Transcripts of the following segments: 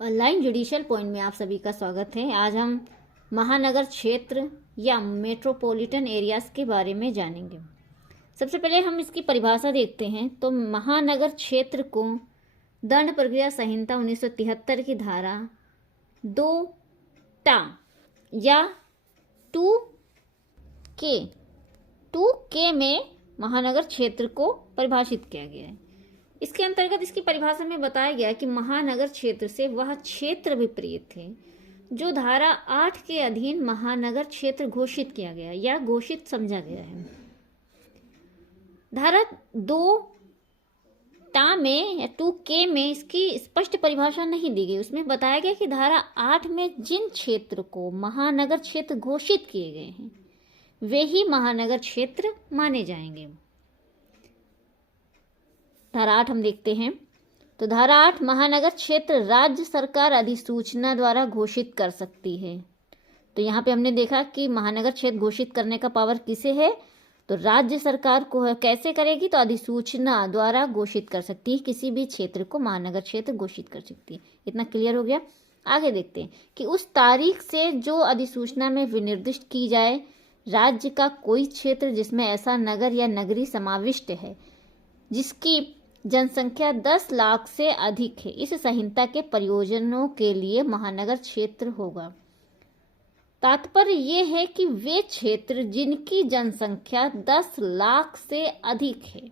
Online judicial point में आप सभी का स्वागत है। आज हम महानगर क्षेत्र या मेट्रोपॉलिटन एरियाज के बारे में जानेंगे। सबसे पहले हम इसकी परिभाषा देखते हैं। तो महानगर क्षेत्र को दंड प्रक्रिया संहिता 1973 की धारा 2 टा या 2 के में महानगर क्षेत्र को परिभाषित किया गया है। इसके अंतर्गत इसकी परिभाषा में बताया गया कि महानगर क्षेत्र से वह क्षेत्र विपरीत है जो धारा 8 के अधीन महानगर क्षेत्र घोषित किया गया या घोषित समझा गया है। धारा 2 टा में या 2 के में इसकी स्पष्ट परिभाषा नहीं दी गई। उसमें बताया गया कि धारा 8 में जिन क्षेत्र को महानगर क्षेत्र घोषित किए गए हैं वे ही महानगर क्षेत्र माने जाएंगे। धारा 8 हम देखते हैं। तो धारा 8 महानगर क्षेत्र राज्य सरकार अधिसूचना द्वारा घोषित कर सकती है। तो यहाँ पे हमने देखा कि महानगर क्षेत्र घोषित करने का पावर किसे है, तो राज्य सरकार को है। कैसे करेगी, तो अधिसूचना द्वारा घोषित कर सकती है, किसी भी क्षेत्र को महानगर क्षेत्र घोषित कर सकती है। इतना क्लियर हो गया। आगे देखते हैं कि उस तारीख से जो अधिसूचना में विनिर्दिष्ट की जाए, राज्य का कोई क्षेत्र जिसमें ऐसा नगर या नगरी समाविष्ट है जिसकी जनसंख्या 10 लाख से अधिक है, इस संहिता के प्रयोजनों के लिए महानगर क्षेत्र होगा। तात्पर्य यह है कि वे क्षेत्र जिनकी जनसंख्या 10 लाख से अधिक है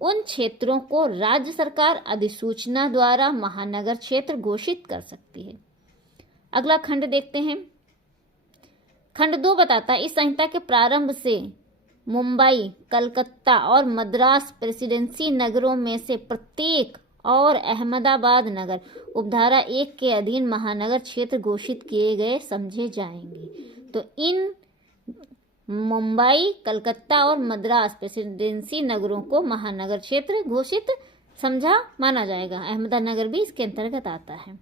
उन क्षेत्रों को राज्य सरकार अधिसूचना द्वारा महानगर क्षेत्र घोषित कर सकती है। अगला खंड देखते हैं। खंड 2 बताता है इस संहिता के प्रारंभ से मुंबई, कलकत्ता और मद्रास प्रेसिडेंसी नगरों में से प्रत्येक और अहमदाबाद नगर उपधारा 1 के अधीन महानगर क्षेत्र घोषित किए गए समझे जाएंगे। तो इन मुंबई, कलकत्ता और मद्रास प्रेसिडेंसी नगरों को महानगर क्षेत्र घोषित समझा माना जाएगा। अहमदानगर भी इसके अंतर्गत आता है।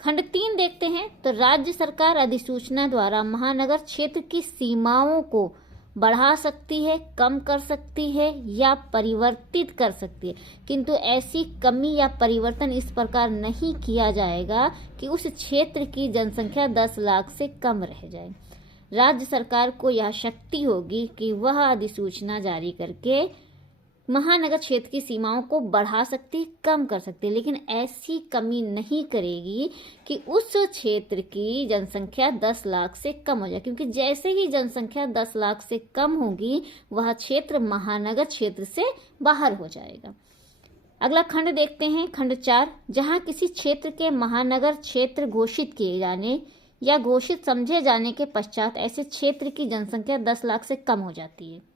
खंड 3 देखते हैं। तो राज्य सरकार अधिसूचना द्वारा महानगर क्षेत्र की सीमाओं को बढ़ा सकती है, कम कर सकती है या परिवर्तित कर सकती है, किंतु ऐसी कमी या परिवर्तन इस प्रकार नहीं किया जाएगा कि उस क्षेत्र की जनसंख्या 10 लाख से कम रह जाए। राज्य सरकार को यह शक्ति होगी कि वह अधिसूचना जारी करके महानगर क्षेत्र की सीमाओं को बढ़ा सकती, कम कर सकती है, लेकिन ऐसी कमी नहीं करेगी कि उस क्षेत्र की जनसंख्या 10 लाख से कम हो जाए, क्योंकि जैसे ही जनसंख्या 10 लाख से कम होगी वह क्षेत्र महानगर क्षेत्र से बाहर हो जाएगा। अगला खंड देखते हैं। खंड 4 जहां किसी क्षेत्र के महानगर क्षेत्र घोषित किए जाने या घोषित समझे जाने के पश्चात ऐसे क्षेत्र की जनसंख्या 10 लाख से कम हो जाती है।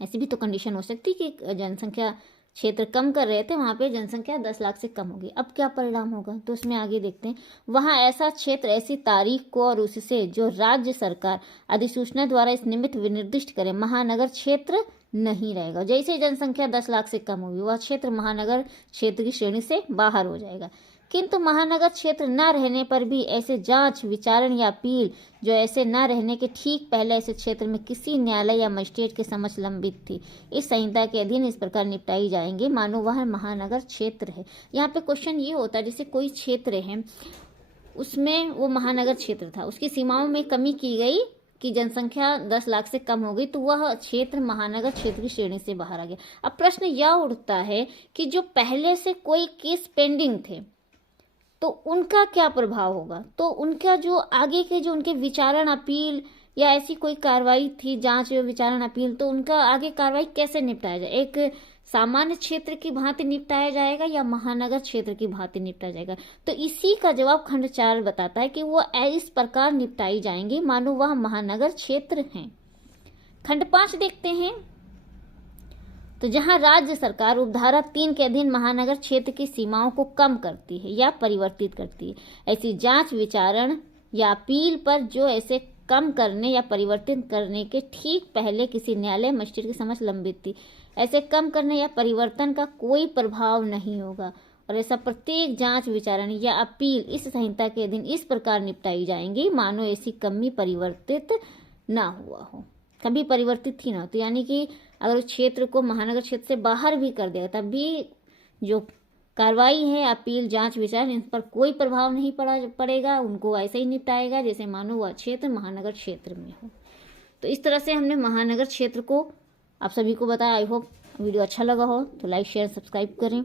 ऐसी भी तो कंडीशन हो सकती कि जनसंख्या क्षेत्र कम कर रहे थे, वहां पे जनसंख्या 10 लाख से कम होगी। अब क्या परिणाम होगा, तो उसमें आगे देखते हैं। वहां ऐसा क्षेत्र ऐसी तारीख को और उससे जो राज्य सरकार अधिसूचना द्वारा इस निमित्त विनिर्दिष्ट करे महानगर क्षेत्र नहीं रहेगा। जैसे जनसंख्या 10 लाख से कम होगी वह क्षेत्र महानगर क्षेत्र की श्रेणी से बाहर हो जाएगा। किंतु महानगर क्षेत्र न रहने पर भी ऐसे जांच, विचारण या अपील जो ऐसे न रहने के ठीक पहले ऐसे क्षेत्र में किसी न्यायालय या मजिस्ट्रेट के समक्ष लंबित थी, इस संहिता के अधीन इस प्रकार निपटाई जाएंगे मानो वह महानगर क्षेत्र है। यहाँ पे क्वेश्चन ये होता है, जैसे कोई क्षेत्र है उसमें वो महानगर क्षेत्र था, उसकी सीमाओं में कमी की गई कि जनसंख्या 10 लाख से कम हो गई, तो वह क्षेत्र महानगर क्षेत्र की श्रेणी से बाहर आ गया। अब प्रश्न यह उठता है कि जो पहले से कोई केस पेंडिंग थे तो उनका क्या प्रभाव होगा। तो उनका जो आगे के जो उनके विचारण, अपील या ऐसी कोई कार्रवाई थी, जांच, विचारण, अपील, तो उनका आगे कार्रवाई कैसे निपटाया जाए। एक सामान्य क्षेत्र की भांति निपटाया जाएगा या महानगर क्षेत्र की भांति निपटाया जाएगा। तो इसी का जवाब खंड 4 बताता है कि वो इस प्रकार निपटाई जाएंगी मानो वह महानगर क्षेत्र हैं। खंड 5 देखते हैं। तो जहां राज्य सरकार उपधारा 3 के अधीन महानगर क्षेत्र की सीमाओं को कम करती है या परिवर्तित करती है, ऐसी जांच, विचारण या अपील पर जो ऐसे कम करने या परिवर्तित करने के ठीक पहले किसी न्यायालय, मजिस्ट्रेट के समक्ष लंबित थी, ऐसे कम करने या परिवर्तन का कोई प्रभाव नहीं होगा और ऐसा प्रत्येक जांच, विचारण या अपील इस संहिता के अधीन इस प्रकार निपटाई जाएंगी मानो ऐसी कमी परिवर्तित ना हुआ हो, कभी परिवर्तित ही ना हो। तो यानी कि अगर उस क्षेत्र को महानगर क्षेत्र से बाहर भी कर दिया तब भी जो कार्रवाई है, अपील, जांच, विचार, इन पर कोई प्रभाव नहीं पड़ेगा। उनको ऐसे ही निपटाएगा जैसे मानो वह क्षेत्र महानगर क्षेत्र में हो। तो इस तरह से हमने महानगर क्षेत्र को आप सभी को बताया। आई होप वीडियो अच्छा लगा हो तो लाइक शेयर सब्सक्राइब करें।